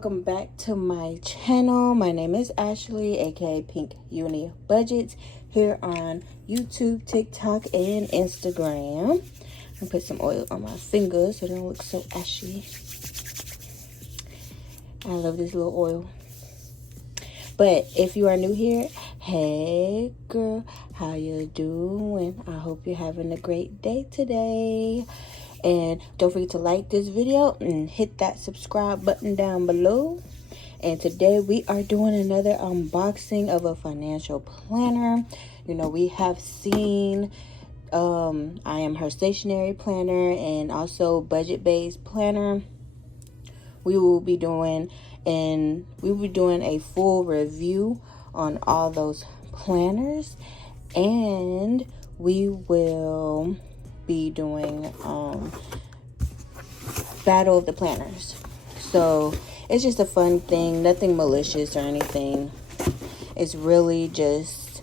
welcome back to my channel. My name is Ashley, aka Pink-UniBudgetz, here on YouTube, TikTok, and Instagram. I'm gonna put some oil on my fingers so they don't look so ashy. I love this little oil. But if you are new here, hey girl, how you doing? I hope you're having a great day today. And don't forget to like this video and hit that subscribe button down below. And today we are doing another unboxing of a financial planner. You know, we have seen I Am Her stationery planner and also budget-based planner. We will be doing a full review on all those planners, and we will be doing battle of the planners. So it's just a fun thing, nothing malicious or anything. It's really just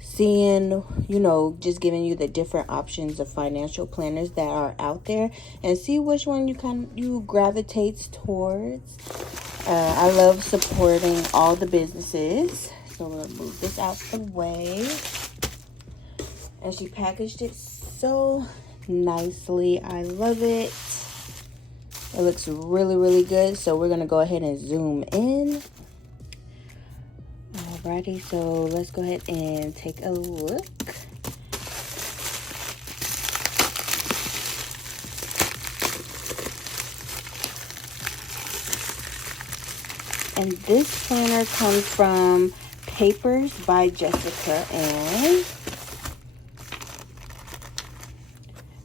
seeing, you know, just giving you the different options of financial planners that are out there and see which one you gravitate towards. I love supporting all the businesses, so we'll move this out the way. And she packaged it so nicely. I love it. It looks really, really good. So we're gonna go ahead and zoom in. Alrighty, so let's go ahead and take a look. And this planner comes from Papers by Jessica, and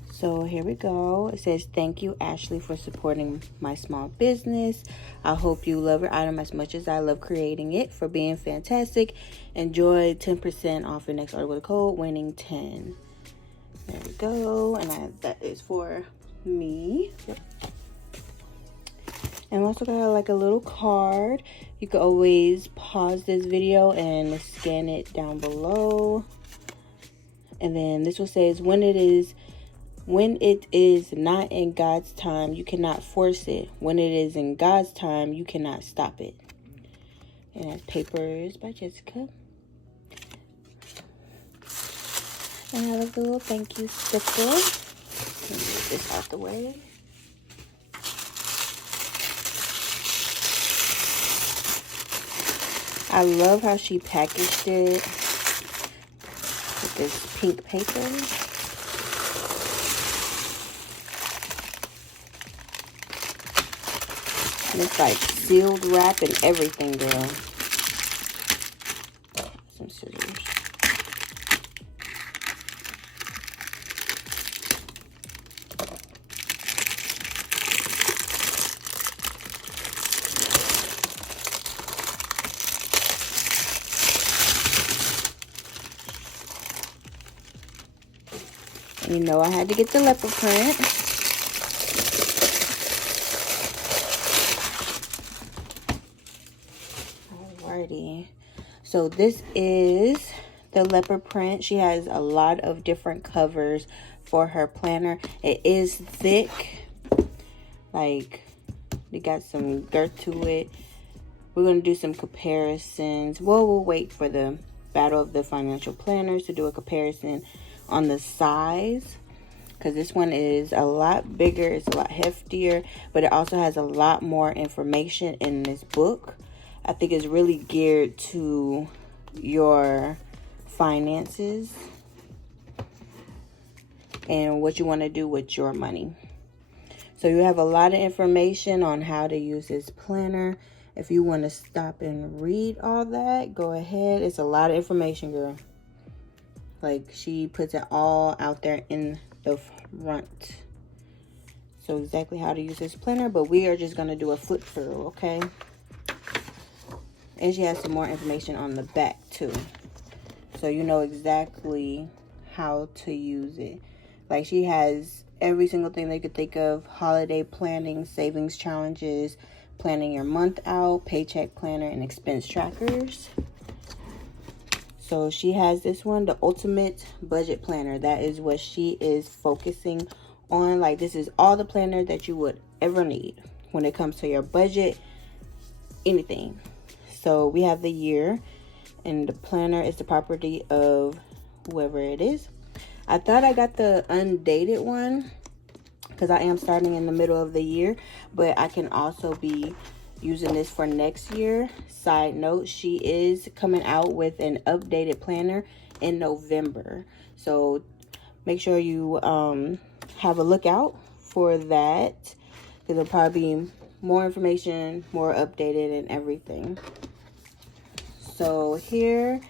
so here we go. It says, "Thank you, Ashley, for supporting my small business. I hope you love your item as much as I love creating it. For being fantastic. Enjoy 10% off your next order with a code winning10." There we go. And that is for me. Yep. And we also got like a little card. You can always pause this video and scan it down below. And then this one says, when it is not in God's time, you cannot force it. When it is in God's time, you cannot stop it. And that's Papers by Jessica. And I love the little thank you sticker. Let me get this out the way. I love how she packaged it with this pink paper. And it's like sealed wrap and everything, girl. Some scissors. And you know I had to get the leopard print. So this is the leopard print. She has a lot of different covers for her planner. It is thick, like it got some girth to it. We're going to do some comparisons. Well, we'll wait for the battle of the financial planners to do a comparison on the size, because this one is a lot bigger, it's a lot heftier, but it also has a lot more information in this book. I think it's really geared to your finances and what you want to do with your money. So you have a lot of information on how to use this planner. If you want to stop and read all that, go ahead. It's a lot of information, girl. Like, she puts it all out there in the front. So exactly how to use this planner, but we are just going to do a flip through, okay? And she has some more information on the back too, so you know exactly how to use it. Like, she has every single thing they could think of: holiday planning, savings challenges, planning your month out, paycheck planner, and expense trackers. So she has this one, the ultimate budget planner. That is what she is focusing on. Like, this is all the planner that you would ever need when it comes to your budget anything. So we have the year, and the planner is the property of whoever it is. I thought I got the undated one because I am starting in the middle of the year, but I can also be using this for next year. Side note, she is coming out with an updated planner in November, so make sure you have a look out for that, because it'll probably be more information, more updated and everything. So here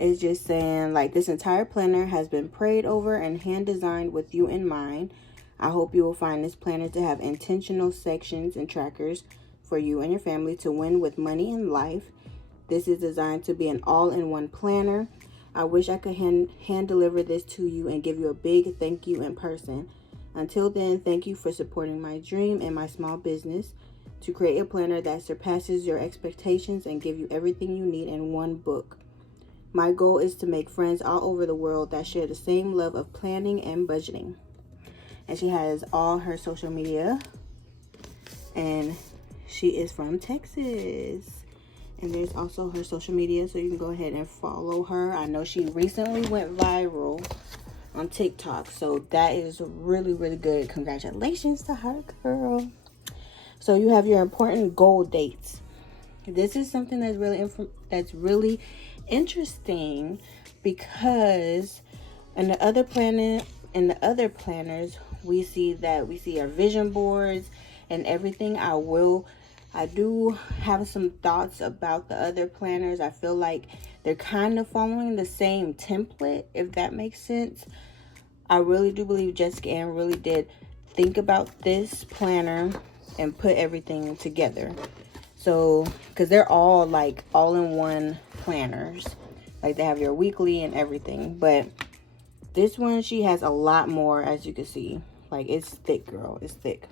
is just saying, like, this entire planner has been prayed over and hand designed with you in mind. I hope you will find this planner to have intentional sections and trackers for you and your family to win with money and life. This is designed to be an all-in-one planner. I wish I could hand deliver this to you and give you a big thank you in person. Until then, thank you for supporting my dream and my small business to create a planner that surpasses your expectations and give you everything you need in one book. My goal is to make friends all over the world that share the same love of planning and budgeting. And she has all her social media, and she is from Texas. And there's also her social media, so you can go ahead and follow her. I know she recently went viral on TikTok, so that is really, really good. Congratulations to her, girl. So you have your important goal dates. This is something that's really interesting, because in the other planners, we see our vision boards and everything. I do have some thoughts about the other planners. I feel like they're kind of following the same template, if that makes sense. I really do believe Jessica Ann really did think about this planner and put everything together. So, because they're all like all-in-one planners. Like, they have your weekly and everything. But this one, she has a lot more, as you can see. Like, it's thick, girl. It's thick.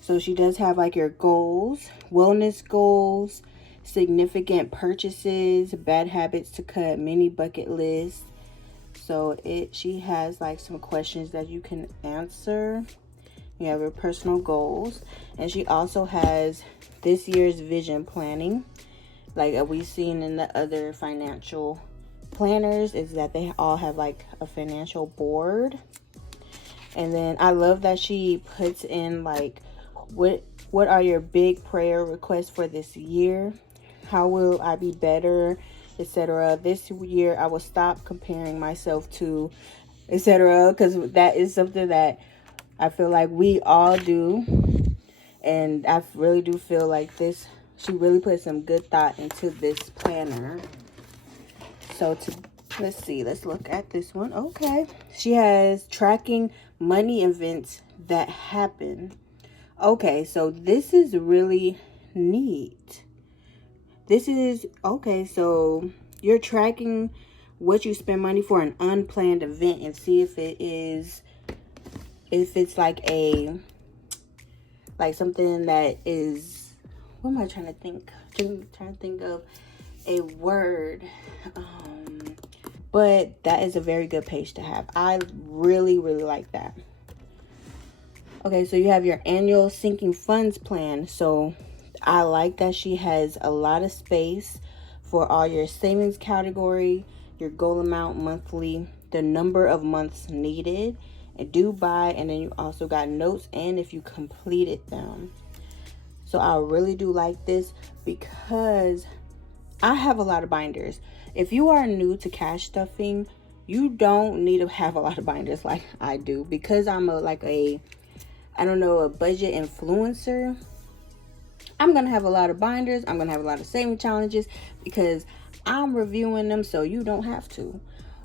So she does have like your goals, wellness goals, significant purchases, bad habits to cut, mini bucket list. So she has like some questions that you can answer. You have your personal goals, and she also has this year's vision planning. Like we've seen in the other financial planners, is that they all have like a financial board. And then I love that she puts in like, what are your big prayer requests for this year? How will I be better, etc. This year I will stop comparing myself to, etc. Because that is something that I feel like we all do. And I really do feel like this, she really put some good thought into this planner. So let's see, let's look at this one. Okay. She has tracking money events that happen. Okay, so this is really neat. This is, okay, so you're tracking what you spend money for an unplanned event and see if it's like something that is, what am I trying to think? I'm trying to think of a word. But that is a very good page to have. I really, really like that. Okay, so you have your annual sinking funds plan. So I like that she has a lot of space for all your savings category, your goal amount monthly, the number of months needed, and due by, and then you also got notes and if you completed them. So I really do like this because I have a lot of binders. If you are new to Cashstuffing, you don't need to have a lot of binders like I do, because I'm a budget influencer. I'm going to have a lot of binders. I'm going to have a lot of saving challenges because I'm reviewing them so you don't have to.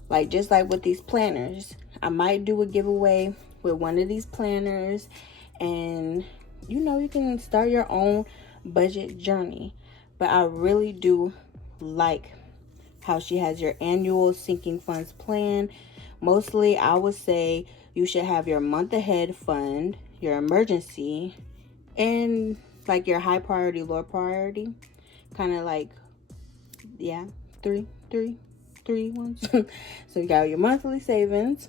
Like, just like with these planners, I might do a giveaway with one of these planners, and you can start your own budget journey. But I really do like how she has your annual sinking funds plan. Mostly, I would say you should have your month ahead fund, your emergency, and like your high priority, low priority. Kind of like, yeah, three ones. So you got your monthly savings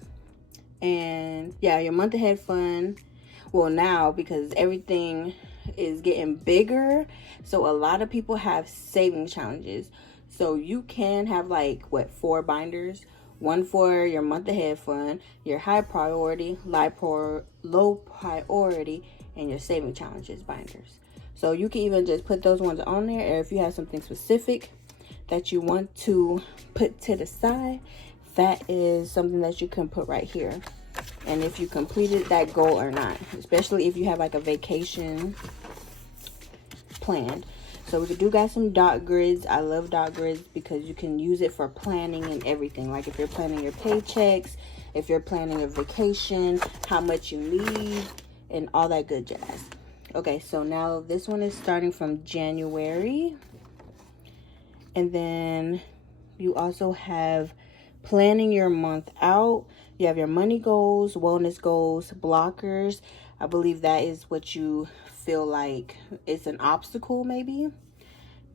and yeah, your month ahead fund. Well, now because everything is getting bigger. So a lot of people have saving challenges. So you can have like, what, 4 binders? One for your month ahead fund, your high priority, low priority, and your saving challenges binders. So you can even just put those ones on there, or if you have something specific that you want to put to the side, that is something that you can put right here. And if you completed that goal or not, especially if you have like a vacation planned. So we do got some dot grids. I love dot grids because you can use it for planning and everything. Like if you're planning your paychecks, if you're planning a vacation, how much you need, and all that good jazz. Okay, so now this one is starting from January. And then you also have planning your month out. You have your money goals, wellness goals, blockers. I believe that is what you feel like it's an obstacle maybe.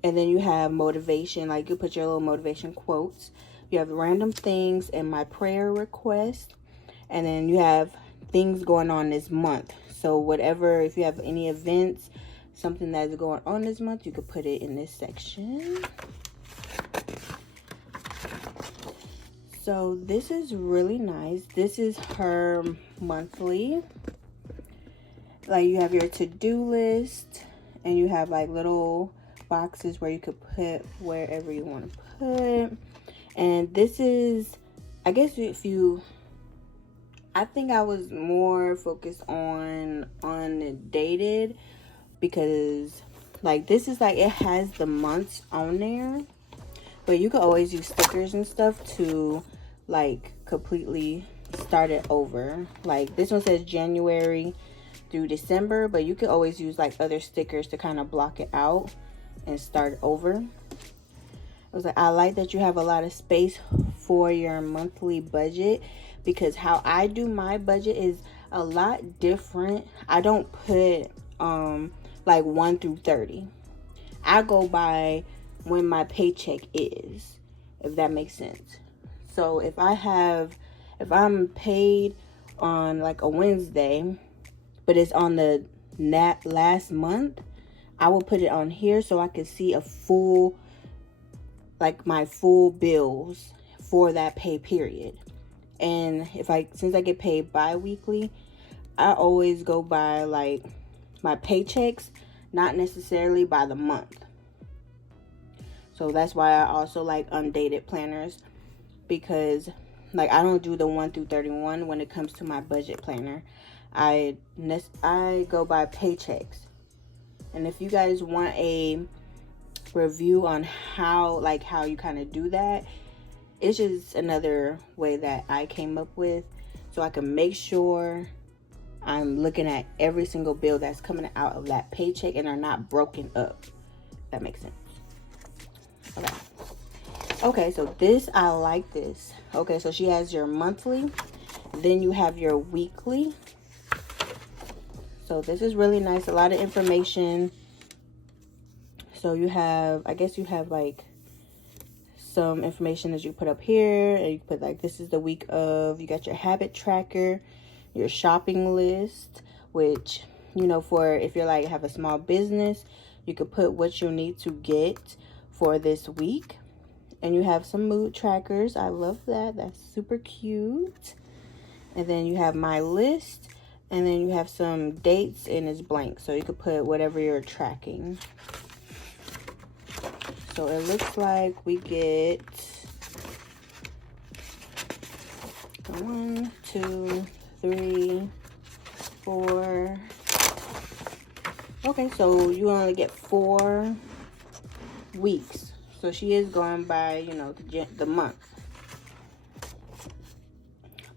And then you have motivation, like you put your little motivation quotes. You have random things and my prayer request. And then you have things going on this month. So whatever, if you have any events, something that's going on this month, you could put it in this section. So this is really nice. This is her monthly. Like you have your to-do list, and you have like little boxes where you could put wherever you want to put. And this is, I guess I think I was more focused on undated, because like this is like, it has the months on there, but you could always use stickers and stuff to like completely start it over. Like this one says January through December, but you could always use like other stickers to kind of block it out and start over. I was like, I like that you have a lot of space for your monthly budget, because how I do my budget is a lot different. I don't put like 1 through 30. I go by when my paycheck is, if that makes sense. So if I'm paid on like a Wednesday, but it's on the last month, I will put it on here so I can see a full, like my full bills for that pay period. And since I get paid bi-weekly, I always go by like my paychecks, not necessarily by the month. So that's why I also like undated planners, because like I don't do the 1 through 31 when it comes to my budget planner. I go by paychecks. And if you guys want a review on how you kind of do that, it's just another way that I came up with, so I can make sure I'm looking at every single bill that's coming out of that paycheck and are not broken up. That makes sense. Okay, so this, I like this. Okay, so she has your monthly, then you have your weekly. So this is really nice, a lot of information. So you have, I guess you have like some information that you put up here, and you put like, this is the week of, you got your habit tracker, your shopping list, which, you know, for if you're like have a small business, you could put what you need to get for this week. And you have some mood trackers. I love that. That's super cute. And then you have my list, and then you have some dates, and it's blank, so you could put whatever you're tracking. So it looks like we get 1, 2, 3, 4. Okay, so you only get 4 weeks. So she is going by, you know, the month.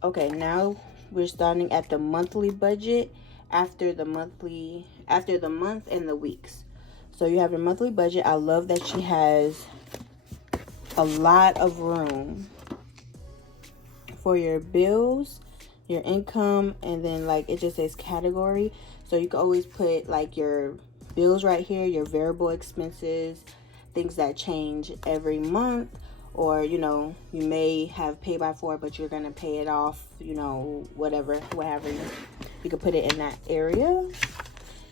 Okay, now we're starting at the monthly budget after the month and the weeks. So you have your monthly budget. I love that she has a lot of room for your bills, your income, and then like it just says category. So you can always put like your bills right here, your variable expenses, things that change every month, or you know, you may have pay by 4, but you're gonna pay it off, you know, whatever you can put it in that area.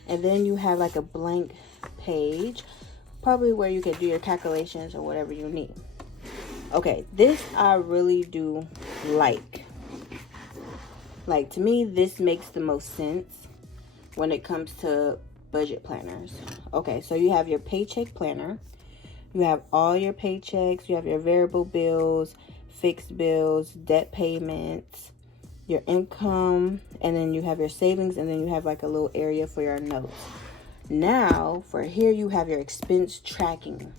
And then you have like a blank page, probably where you can do your calculations or whatever you need. Okay, this I really do like. Like, to me, this makes the most sense when it comes to budget planners. Okay, so you have your paycheck planner. You have all your paychecks. You have your variable bills, fixed bills, debt payments, your income, and then you have your savings, and then you have like a little area for your notes. Now, for here, you have your expense tracking.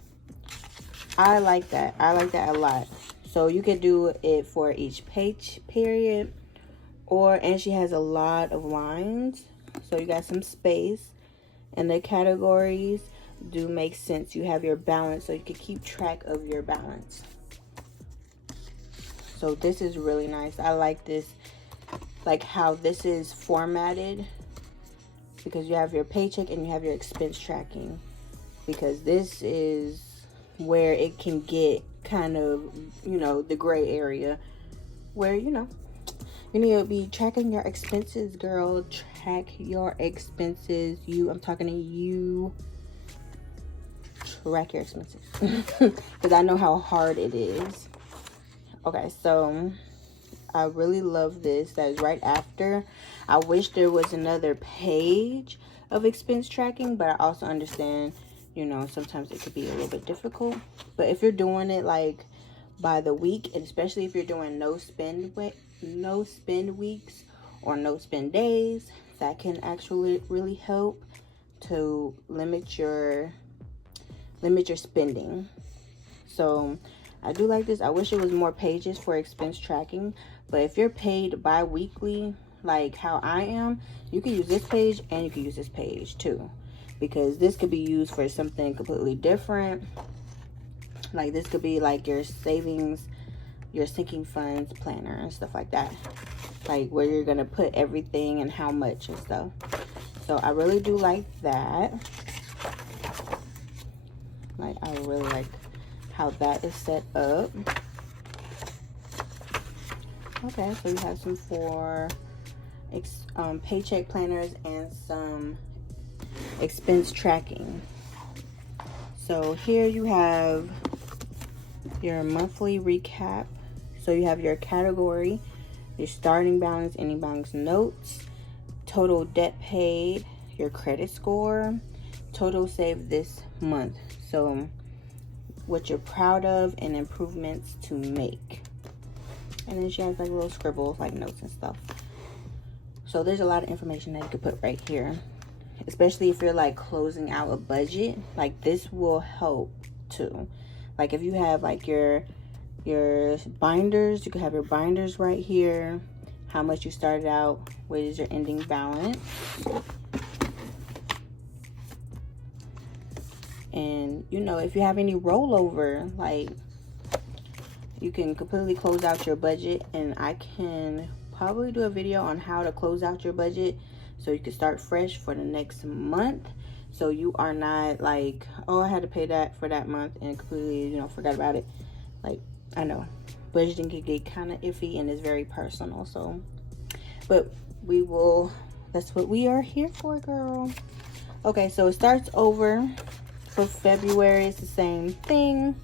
I like that. I like that a lot. So you can do it for each page period, and she has a lot of lines, so you got some space. And the categories do make sense. You have your balance, so you can keep track of your balance. So this is really nice. I like this, like how this is formatted, because you have your paycheck and you have your expense tracking, because this is where it can get kind of, you know, the gray area where, you know, you need to be tracking your expenses, girl. Track your expenses. I'm talking to you. Track your expenses. Because I know how hard it is. Okay, so I really love this. That is right after. I wish there was another page of expense tracking, but I also understand, you know, sometimes it could be a little bit difficult. But if you're doing it like by the week, and especially if you're doing no spend weeks or no spend days, that can actually really help to limit your spending. So I do like this. I wish it was more pages for expense tracking, but if you're paid bi-weekly like how I am, you can use this page and you can use this page too, because this could be used for something completely different. Like this could be like your savings, your sinking funds planner and stuff like that, like where you're gonna put everything and how much and stuff. So I really do like that. Like, I really like how that is set up. Okay, so you have some for paycheck planners and some expense tracking. So here you have your monthly recap. So you have your category, your starting balance, ending balance, notes, total debt paid, your credit score, total saved this month. So what you're proud of and improvements to make. And then she has like little scribbles, like notes and stuff. So there's a lot of information that you could put right here, especially if you're like closing out a budget. Like this will help too. Like if you have like your binders, you could have your binders right here, how much you started out, what is your ending balance. And you know, if you have any rollover, like you can completely close out your budget, and I can probably do a video on how to close out your budget so you can start fresh for the next month, so you are not like, oh, I had to pay that for that month and completely, you know, forgot about it. Like, I know budgeting can get kind of iffy and it's very personal, so but that's what we are here for, girl. Okay, so it starts over for February. It's the same thing.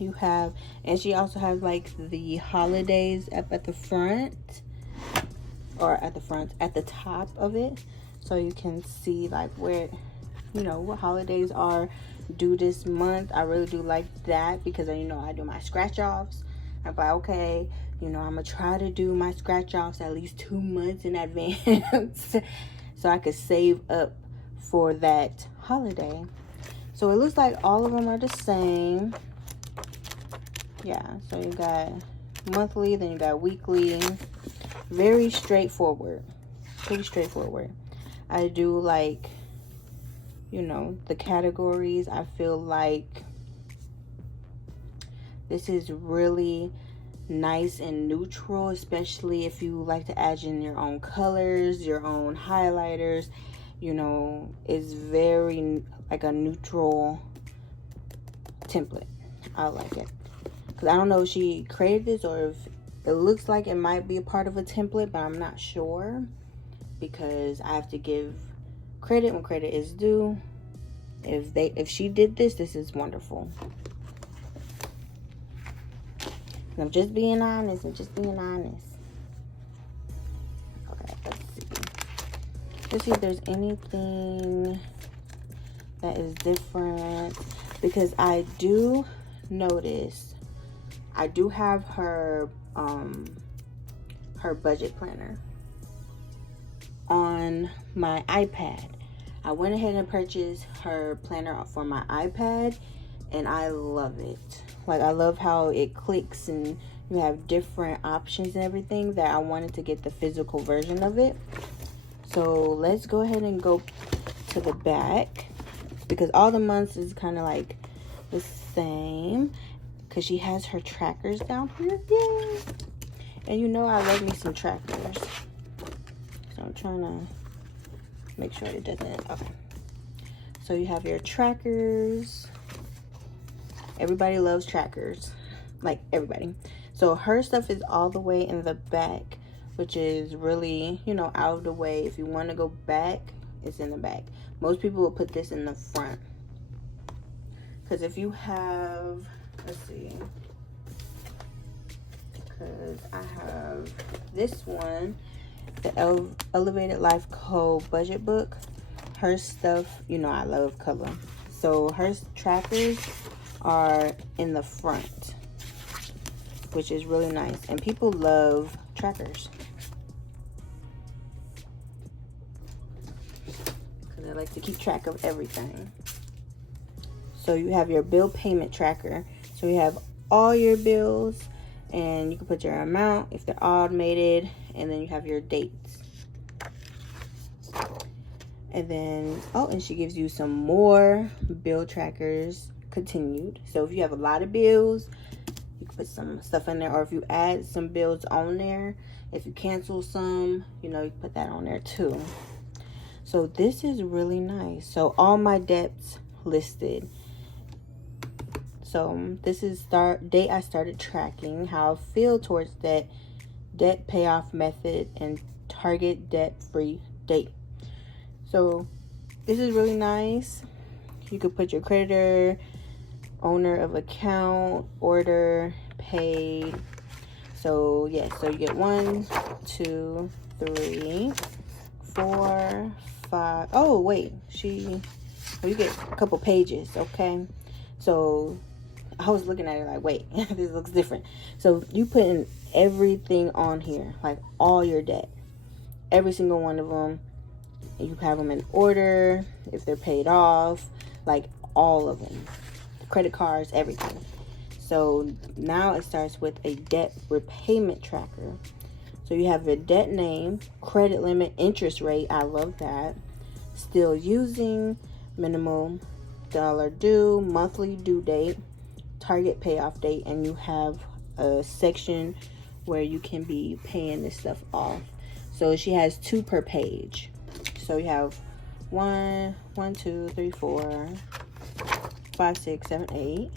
You have, and she also has like the holidays up at the front, or at the top of it, so you can see like where, you know, what holidays are due this month. I really do like that, because you know, I do my scratch offs. I'm like, okay, you know, I'm gonna try to do my scratch offs at least 2 months in advance so I could save up for that holiday. So it looks like all of them are the same. Yeah, so you got monthly, then you got weekly. Very straightforward. Pretty straightforward. I do like, you know, the categories. I feel like this is really nice and neutral, especially if you like to add in your own colors, your own highlighters. You know, it's very like a neutral template. I like it. Because I don't know if she created this or if it looks like it might be a part of a template, but I'm not sure, because I have to give credit when credit is due. If she did this, this is wonderful. I'm just being honest. Okay, let's see if there's anything that is different, because I do notice I do have her budget planner on my iPad. I went ahead and purchased her planner for my iPad, and I love it. Like, I love how it clicks and you have different options and everything, that I wanted to get the physical version of it. So let's go ahead and go to the back, because all the months is kind of like the same, because she has her trackers down here. Yay! And you know I love me some trackers. So I'm trying to make sure it doesn't. Okay. So you have your trackers. Everybody loves trackers. Like, everybody. So her stuff is all the way in the back, which is really, you know, out of the way. If you want to go back, it's in the back. Most people will put this in the front. Because if you have, let's see. Because I have this one, the Elevated Life Co. budget book. Her stuff, you know, I love color. So her trackers are in the front, which is really nice. And people love trackers, because they like to keep track of everything. So you have your bill payment tracker. So you have all your bills, and you can put your amount if they're automated, and then you have your dates. And then, oh, and she gives you some more bill trackers continued. So if you have a lot of bills, you can put some stuff in there, or if you add some bills on there, if you cancel some, you know, you can put that on there too. So this is really nice. So all my debts listed. So this is date I started tracking, how I feel towards that, debt payoff method, and target debt free date. So this is really nice. You could put your creditor, owner of account, order, paid. So yeah, so you get 1, 2, 3, 4, 5. Oh wait, you get a couple pages. Okay, so I was looking at it like, wait, this looks different. So you put in everything on here, like all your debt, every single one of them. And you have them in order, if they're paid off, like all of them, credit cards, everything. So now it starts with a debt repayment tracker. So you have your debt name, credit limit, interest rate. I love that. Still using, minimum dollar due, monthly due date, target payoff date, and you have a section where you can be paying this stuff off. So she has 2 per page. So you have 1, 2, 3, 4, 5, 6, 7, 8,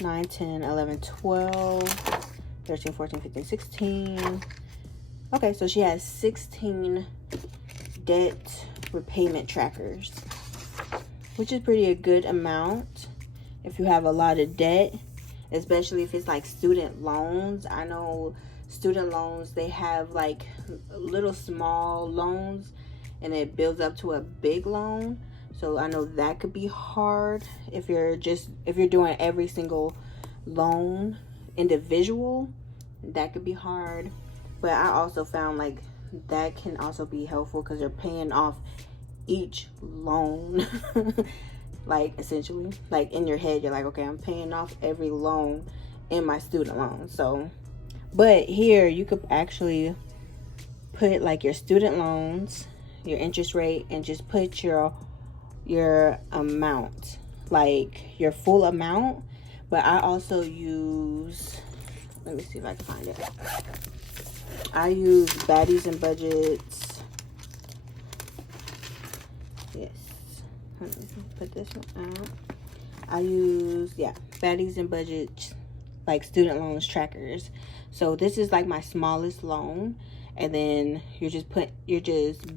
9, 10, 11, 12, 13, 14, 15, 16. Okay, so she has 16 debt repayment trackers, which is pretty a good amount if you have a lot of debt, especially if it's like student loans. I know student loans, they have like little small loans, and it builds up to a big loan. So I know that could be hard if you're doing every single loan individual. That could be hard. But I also found like that can also be helpful, because you're paying off each loan. Like, essentially, like in your head, you're like, okay, I'm paying off every loan in my student loan. So, but here you could actually put like your student loans, your interest rate, and just put your amount, like your full amount. But I also use, let me see if I can find it. I use Baddies and Budgets. Yes. Let me put this one out. I use, yeah, Baddies and Budgets, like student loans trackers. So this is like my smallest loan, and then you're just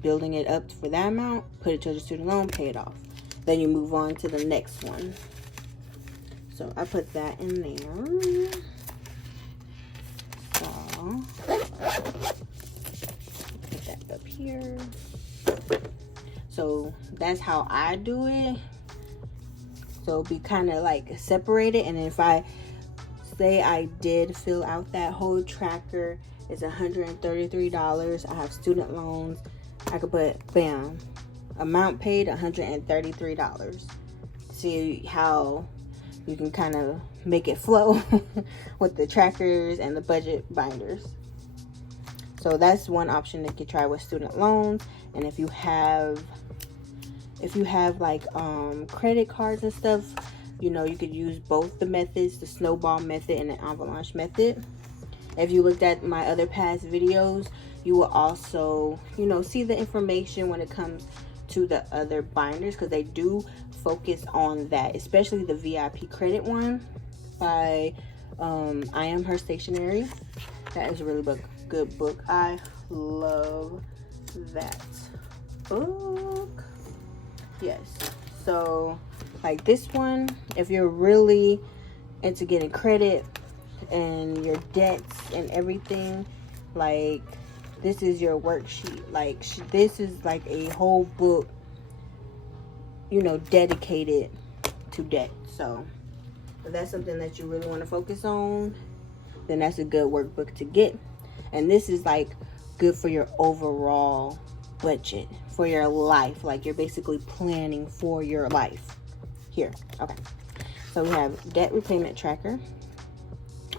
building it up for that amount, put it towards your student loan, pay it off. Then you move on to the next one. So I put that in there. So put that up here. So that's how I do it. So be kind of like separated. And if I say I did fill out that whole tracker, it's $133. I have student loans. I could put, bam, amount paid $133. See how you can kind of make it flow with the trackers and the budget binders. So that's one option that you try with student loans. And if you have like credit cards and stuff, you know, you could use both the methods, the snowball method and the avalanche method. If you looked at my other past videos, you will also, you know, see the information when it comes to the other binders, because they do focus on that, especially the VIP credit one by I Am Her Stationery. That is a really good book. I love that book. Yes. So like this one, if you're really into getting credit and your debts and everything, like this is your worksheet. Like this is like a whole book, you know, dedicated to debt. So if that's something that you really want to focus on, then that's a good workbook to get. And this is like good for your overall budget, for your life. Like you're basically planning for your life here. Okay, so we have debt repayment tracker.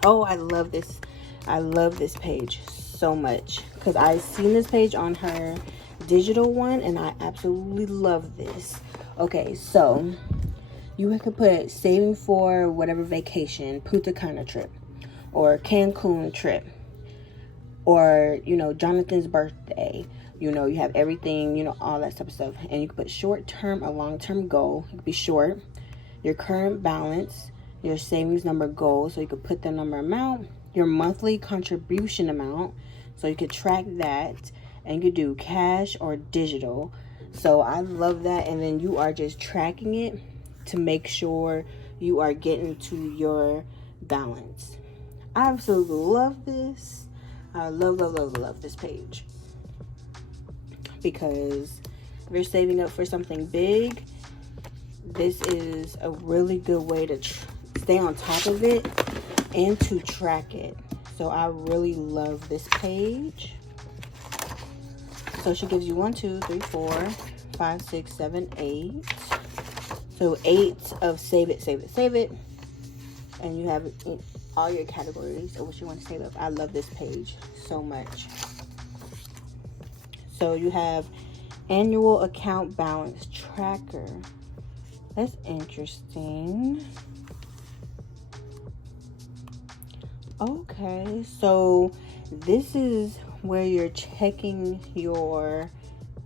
Oh, I love this page so much, because I've seen this page on her digital one and I absolutely love this. Okay, so you could put saving for whatever vacation, Punta Cana trip or Cancun trip, or, you know, Jonathan's birthday. You know, you have everything, you know, all that type of stuff. And you can put short-term or long-term goal. It could be short, your current balance, your savings number goal. So you could put the number amount, your monthly contribution amount. So you could track that, and you could do cash or digital. So I love that. And then you are just tracking it to make sure you are getting to your balance. I absolutely love this. I love this page, because if you're saving up for something big, this is a really good way to stay on top of it and to track it. So I really love this page. So she gives you 1, 2, 3, 4, 5, 6, 7, 8. So 8 of save it, and you have all your categories of what you want to save up. I love this page so much. So you have annual account balance tracker. That's interesting. Okay, so this is where you're checking your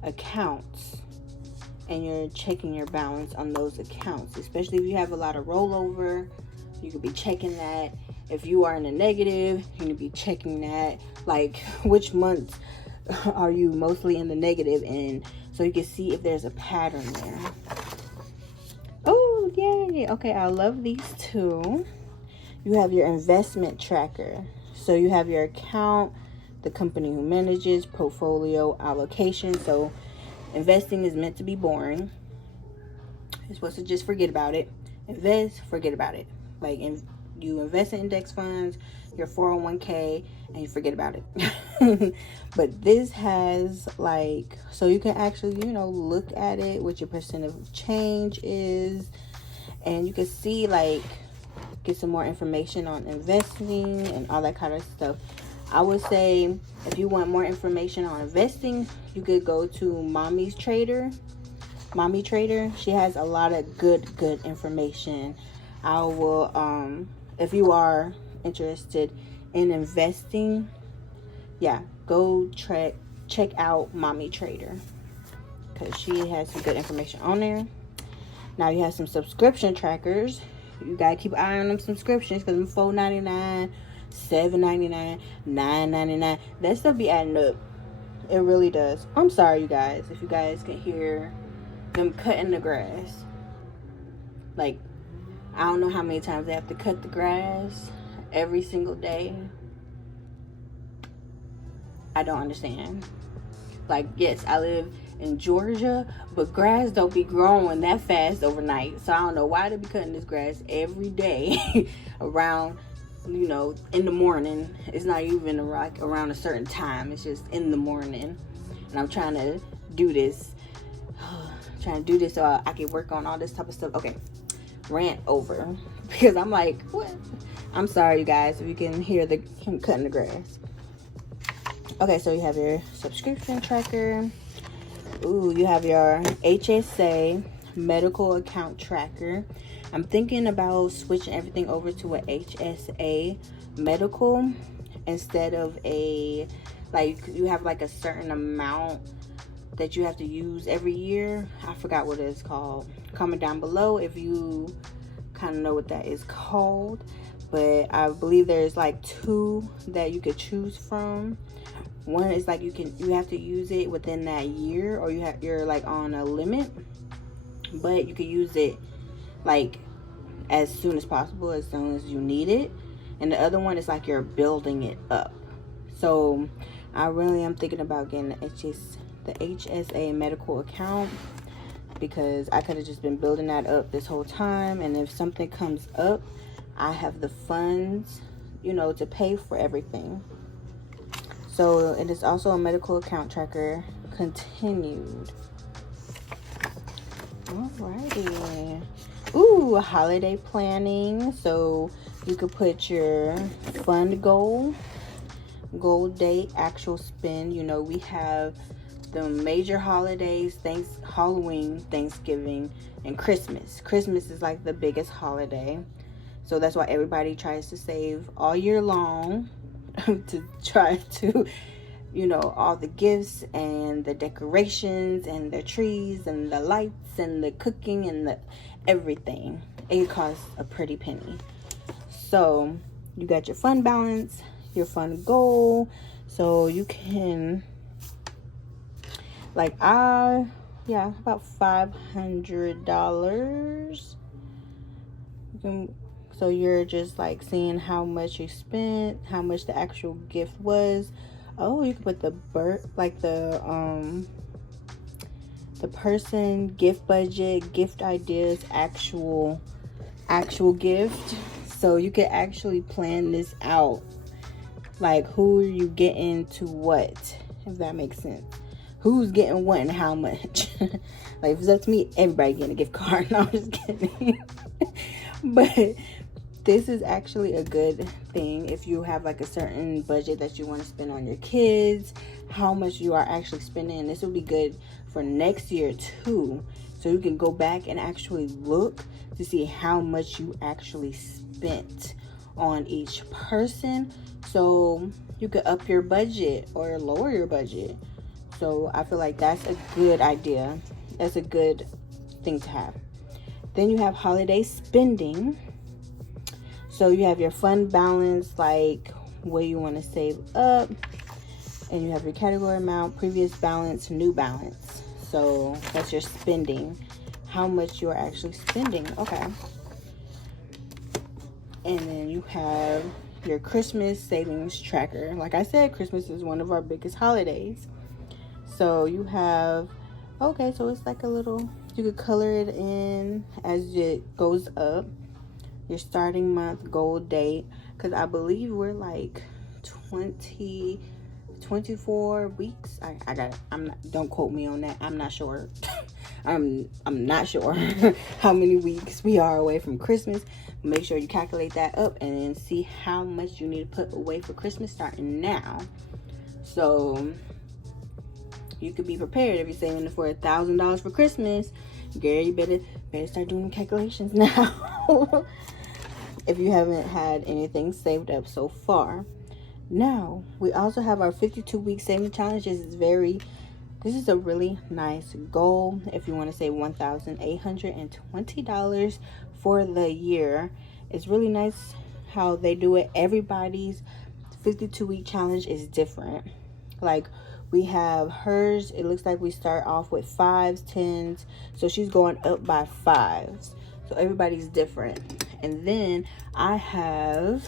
accounts and you're checking your balance on those accounts, especially if you have a lot of rollover. You could be checking that. If you are in a negative, you can be checking that, like which months are you mostly in the negative in, so you can see if there's a pattern there. Oh, yay. Okay, I love these two. You have your investment tracker. So you have your account, the company who manages, portfolio, allocation. So investing is meant to be boring. You're supposed to just forget about it. Invest, forget about it. Like you invest in index funds, your 401k, and you forget about it. But this has like, so you can actually, you know, look at it, what your percent of change is, and you can see, like, get some more information on investing and all that kind of stuff. I would say if you want more information on investing, you could go to Mommy Trader. She has a lot of good information. I will, if you are interested in investing, yeah, go check out Mommy Trader, because she has some good information on there. Now you have some subscription trackers. You gotta keep an eye on them subscriptions, because them $4.99 $7.99, $9.99. That stuff be adding up. It really does. I'm sorry, you guys, if you guys can hear them cutting the grass. Like, I don't know how many times they have to cut the grass every single day. I don't understand. Like, yes, I live in Georgia, but grass don't be growing that fast overnight. So I don't know why they be cutting this grass every day around, you know, in the morning. It's not even around a certain time. It's just in the morning. And I'm trying to do this. So I can work on all this type of stuff. Okay, rant over. Because I'm like, what? I'm sorry, you guys, if you can hear him cutting the grass. Okay, so you have your subscription tracker. Ooh, you have your HSA medical account tracker. I'm thinking about switching everything over to a HSA medical instead of a, like, you have like a certain amount that you have to use every year. I forgot what it's called. Comment down below if you kind of know what that is called. But I believe there's like 2 that you could choose from. One is like you have to use it within that year, or you're like on a limit, but you can use it like as soon as possible, as soon as you need it. And the other one is like you're building it up. So I really am thinking about getting the HSA medical account, because I could have just been building that up this whole time, and if something comes up, I have the funds, you know, to pay for everything. So it is also a medical account tracker. Continued. Alrighty. Ooh, holiday planning. So you could put your fund goal date, actual spend. You know, we have the major holidays, Halloween, Thanksgiving, and Christmas. Christmas is like the biggest holiday. So that's why everybody tries to save all year long to try to, you know, all the gifts and the decorations and the trees and the lights and the cooking and the everything. It costs a pretty penny. So you got your fund balance, your fund goal. So you can, like, about $500. So you're just like seeing how much you spent, how much the actual gift was. Oh, you can put the person, gift budget, gift ideas, actual gift. So you can actually plan this out. Like, who are you getting to what, if that makes sense. Who's getting what and how much. Like, if it's up to me, everybody getting a gift card. No, I'm just kidding. But this is actually a good thing if you have like a certain budget that you want to spend on your kids, how much you are actually spending. And this will be good for next year too. So you can go back and actually look to see how much you actually spent on each person. So you could up your budget or lower your budget. So I feel like that's a good idea. That's a good thing to have. Then you have holiday spending. So you have your fund balance, like what you want to save up. And you have your category amount, previous balance, new balance. So that's your spending. How much you're actually spending. Okay. And then you have your Christmas savings tracker. Like I said, Christmas is one of our biggest holidays. So you have, okay, so it's like a little, you could color it in as it goes up. Your starting month, goal date, because I believe we're like 24 weeks. Don't quote me on that. I'm not sure. I'm not sure how many weeks we are away from Christmas. Make sure you calculate that up and then see how much you need to put away for Christmas starting now. So you could be prepared if you're saving for $1,000 for Christmas. Girl, you better start doing calculations now. If you haven't had anything saved up so far. Now, we also have our 52-week saving challenge. This is a really nice goal. If you want to save $1,820 for the year, it's really nice how they do it. Everybody's 52-week challenge is different. Like, we have hers, it looks like we start off with 5s, 10s, so she's going up by 5s. So everybody's different. And then I have,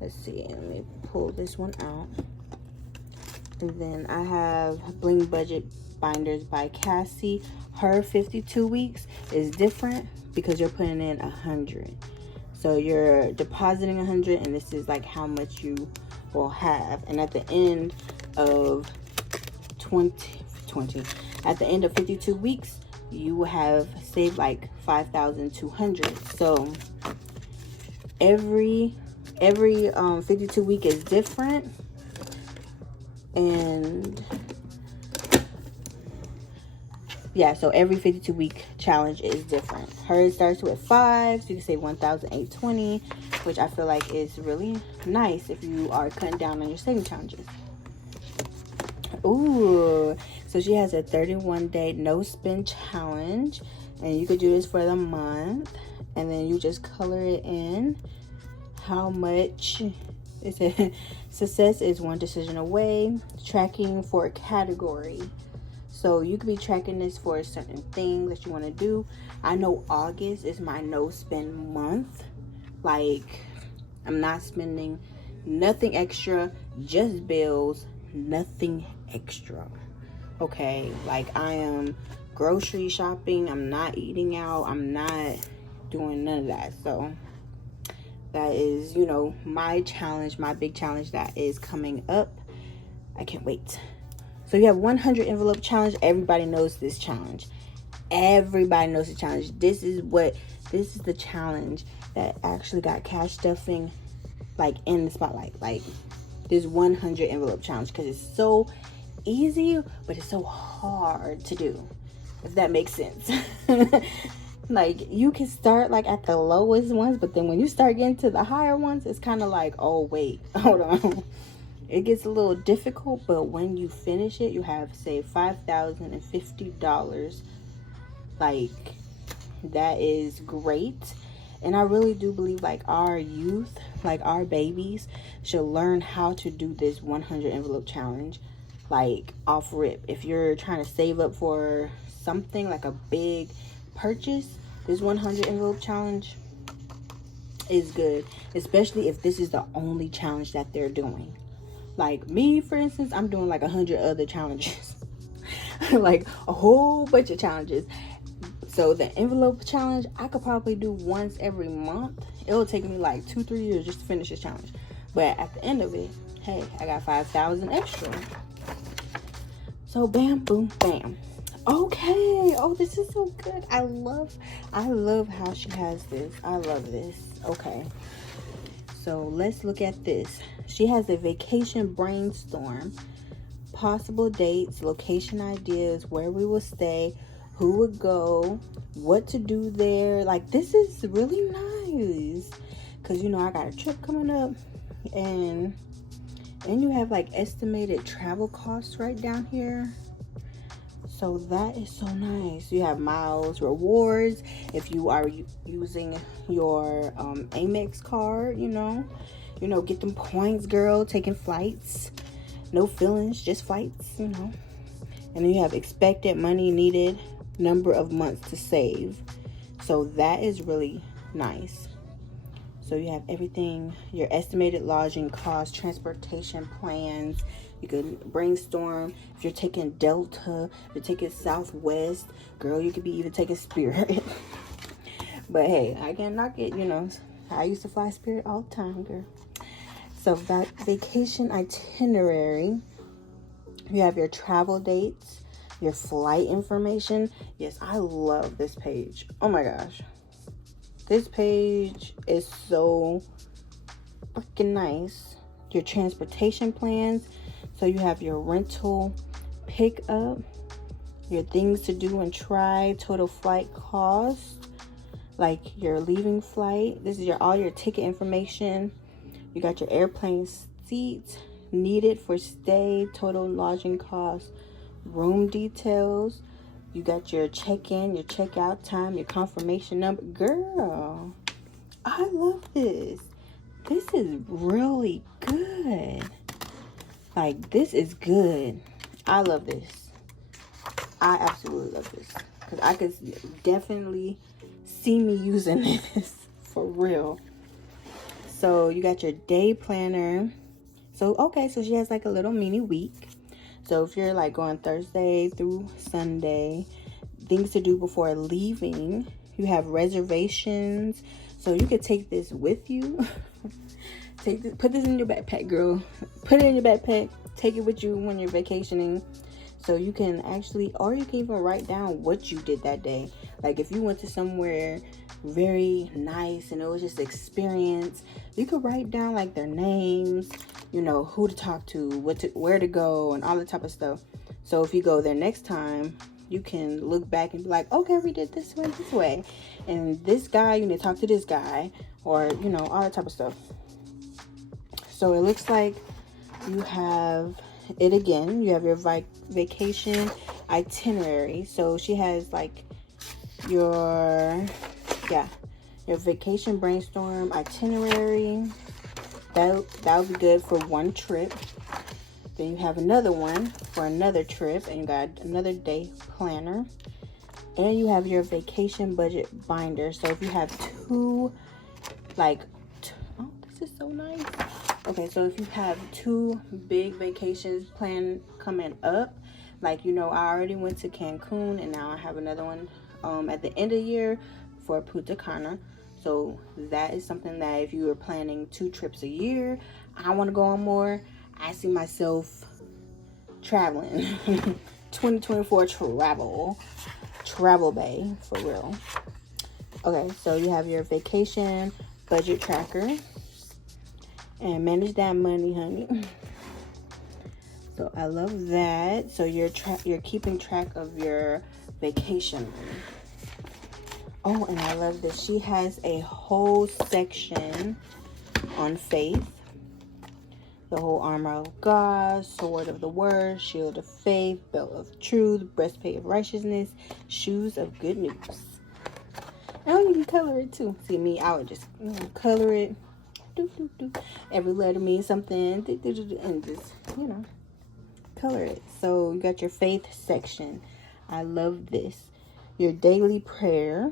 let's see, let me pull this one out. And then I have Bling Budget Binders by Cassie. Her 52 weeks is different because you're putting in 100. So you're depositing 100, and this is like how much you will have. And at the end of 20, at the end of 52 weeks, you will have saved like 5,200. So every 52 week is different. And yeah, so every 52 week challenge is different. Hers starts with 5, so you can say 1,820, which I feel like is really nice if you are cutting down on your saving challenges. Ooh, so she has a 31-day no spend challenge, and you could do this for the month, and then you just color it in how much. It says success is one decision away. Tracking for a category. So you could be tracking this for a certain thing that you want to do. I know August is my no spend month. Like, I'm not spending nothing extra, just bills, nothing extra. Okay, like I am grocery shopping, I'm not eating out, I'm not doing none of that. So that is, you know, my challenge, my big challenge that is coming up. I can't wait. So you have 100 envelope challenge. Everybody knows this challenge. Everybody knows the challenge. This is the challenge that actually got Cashstuffing like in the spotlight. Like this 100 envelope challenge, because it's so easy, but it's so hard to do, if that makes sense. Like, you can start like at the lowest ones, but then when you start getting to the higher ones, it's kind of like, oh wait, hold on. It gets a little difficult, but when you finish it, you have saved $5,050. Like, that is great. And I really do believe like our youth, like our babies, should learn how to do this 100 envelope challenge like off rip. If you're trying to save up for something like a big purchase, this 100 envelope challenge is good, especially if this is the only challenge that they're doing. Like me, for instance, I'm doing like 100 other challenges. Like a whole bunch of challenges. So the envelope challenge, I could probably do once every month. It'll take me like 2-3 years just to finish this challenge. But at the end of it, hey, I got 5,000 extra. So bam, boom, bam. Okay. Oh, this is so good. I love how she has this. I love this. Okay. So let's look at this. She has a vacation brainstorm, possible dates, location ideas, where we will stay, who would go, what to do there. Like, this is really nice, because you know I got a trip coming up, and you have like estimated travel costs right down here. So that is so nice. You have miles, rewards if you are using your Amex card, you know, get them points, girl. Taking flights, no feelings, just flights, you know. And then you have expected money needed, number of months to save. So that is really nice. So you have everything, your estimated lodging costs, transportation plans. You can brainstorm if you're taking Delta, if you're taking Southwest, girl, you could be even taking Spirit. But hey, I can't knock it, you know. I used to fly Spirit all the time, girl. So that vacation itinerary, you have your travel dates, your flight information. Yes, I love this page. Oh my gosh. This page is so fucking nice. Your transportation plans. So you have your rental pickup, your things to do and try, total flight cost, like your leaving flight. This is all your ticket information. You got your airplane seats needed for stay, total lodging costs, room details. You got your check-in, your check-out time, your confirmation number. Girl, I love this. This is really good. Like, this is good. I love this. I absolutely love this. Because I could definitely see me using this for real. So you got your day planner. So, okay, so she has like a little mini week. So if you're like going Thursday through Sunday, things to do before leaving, you have reservations. So you could take this with you. Put this in your backpack, girl. Put it in your backpack. Take it with you when you're vacationing. So you can actually, or you can even write down what you did that day. Like if you went to somewhere very nice and it was just experience, you could write down like their names, you know, who to talk to, where to go, and all that type of stuff. So if you go there next time, you can look back and be like, okay, we did this way. And this guy, you need to talk to this guy, or, you know, all that type of stuff. So it looks like you have it again. You have your vacation itinerary. So she has like your vacation brainstorm itinerary. That would be good for one trip. Then you have another one for another trip, and you got another day planner. And you have your vacation budget binder. So if you have two, oh, this is so nice. Okay, so if you have two big vacations planned coming up, like, you know, I already went to Cancun, and now I have another one at the end of the year for Punta Cana. So that is something that if you were planning 2 trips a year, I want to go on more. I see myself traveling. 2024 travel bay for real. Okay, so you have your vacation budget tracker. And manage that money, honey. So I love that. So you're keeping track of your vacation. Oh, and I love this. She has a whole section on faith. The whole armor of God, sword of the word, shield of faith, belt of truth, breastplate of righteousness, shoes of good news. And you can color it too. See me, I would just color it. Every letter means something, and just, you know, color it. So you got your faith section. I love this. Your daily prayer.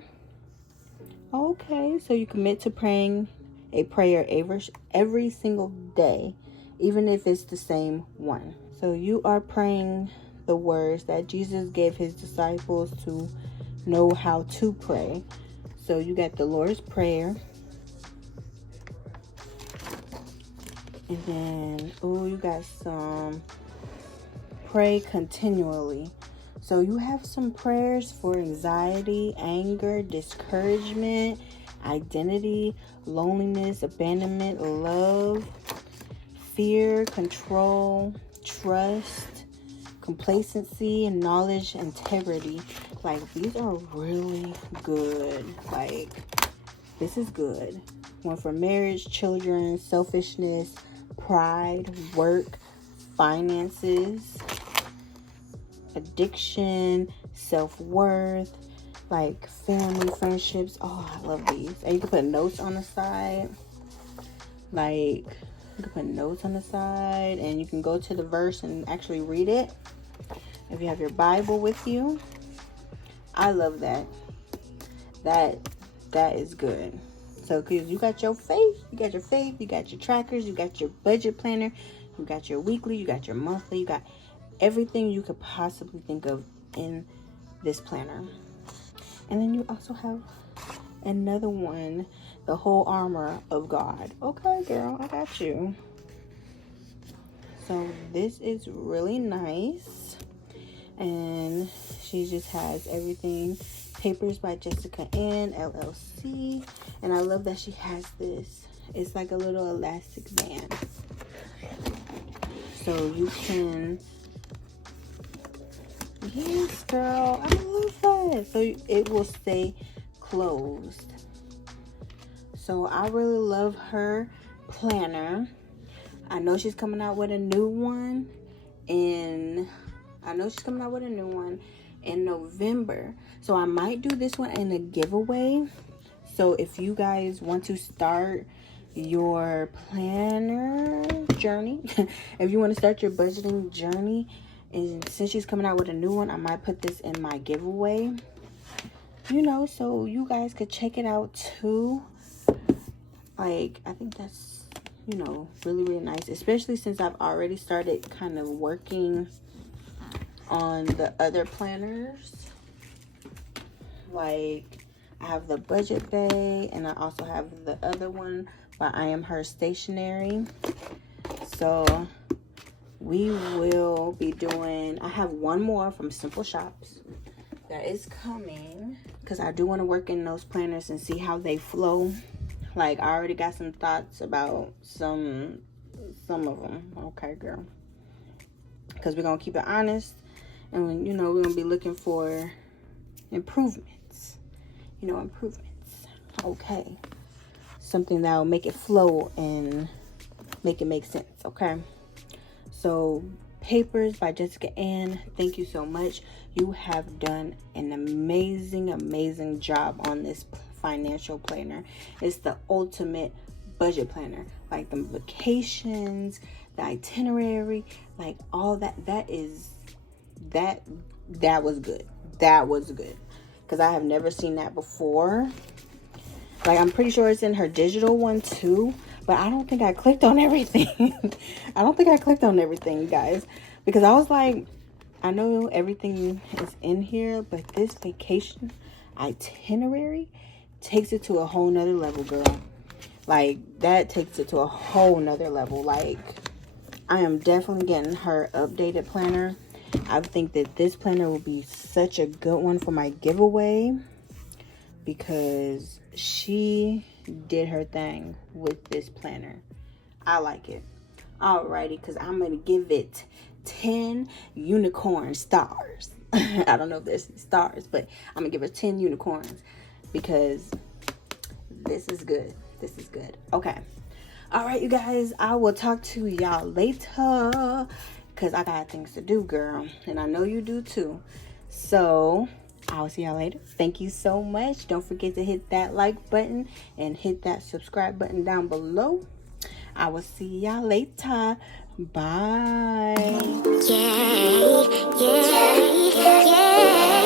Okay, so you commit to praying a prayer every single day, even if it's the same one. So you are praying the words that Jesus gave his disciples to know how to pray. So you got the Lord's Prayer. And then, you got some pray continually. So you have some prayers for anxiety, anger, discouragement, identity, loneliness, abandonment, love, fear, control, trust, complacency, knowledge, integrity. Like, these are really good. Like, this is good. One for marriage, children, selfishness, pride, work, finances, addiction, self-worth, like family, friendships. Oh, I love these. And you can put notes on the side. Like, you can put notes on the side, and you can go to the verse and actually read it if you have your Bible with you. I love that. That is good. So, because you got your faith, you got your trackers, you got your budget planner, you got your weekly, you got your monthly, you got everything you could possibly think of in this planner. And then you also have another one, the whole armor of God. Okay, girl, I got you. So this is really nice. And she just has everything. Papers by Jessica Ann, LLC. And I love that she has this. It's like a little elastic band. So you can... Yes, girl. I love that. So it will stay closed. So I really love her planner. I know she's coming out with a new one in November. So I might do this one in a giveaway. So if you guys want to start your planner journey. If you want to start your budgeting journey, and since she's coming out with a new one, I might put this in my giveaway, you know, so you guys could check it out too. Like, I think that's, you know, really, really nice, especially since I've already started kind of working on the other planners. Like, I have the Budget Bay, and I also have the other one by I Am Her Stationery. So we will be doing, I have one more from Simple Shops that is coming, because I do want to work in those planners and see how they flow. Like, I already got some thoughts about some of them. Okay, girl. Because we're going to keep it honest. And, you know, we're going to be looking for improvements. You know, improvements. Okay. Something that will make it flow and make it make sense. Okay. So, Papers by Jessica Ann. Thank you so much. You have done an amazing, amazing job on this financial planner. It's the ultimate budget planner. Like the vacations, the itinerary, like all that. That was good. That was good. Because I have never seen that before. Like, I'm pretty sure it's in her digital one too. But I don't think I clicked on everything. I don't think I clicked on everything, guys. Because I was like, I know everything is in here, but this vacation itinerary takes it to a whole nother level, girl. Like, that takes it to a whole nother level. Like, I am definitely getting her updated planner. I think that this planner will be such a good one for my giveaway, because she did her thing with this planner. I like it. Alrighty, because I'm going to give it 10 unicorn stars. I don't know if there's stars, but I'm going to give her 10 unicorns, because this is good. This is good. Okay. Alright, you guys. I will talk to y'all later, because I got things to do, girl. And I know you do too. So I'll see y'all later. Thank you so much. Don't forget to hit that like button and hit that subscribe button down below. I will see y'all later. Bye. Yeah, yeah, yeah.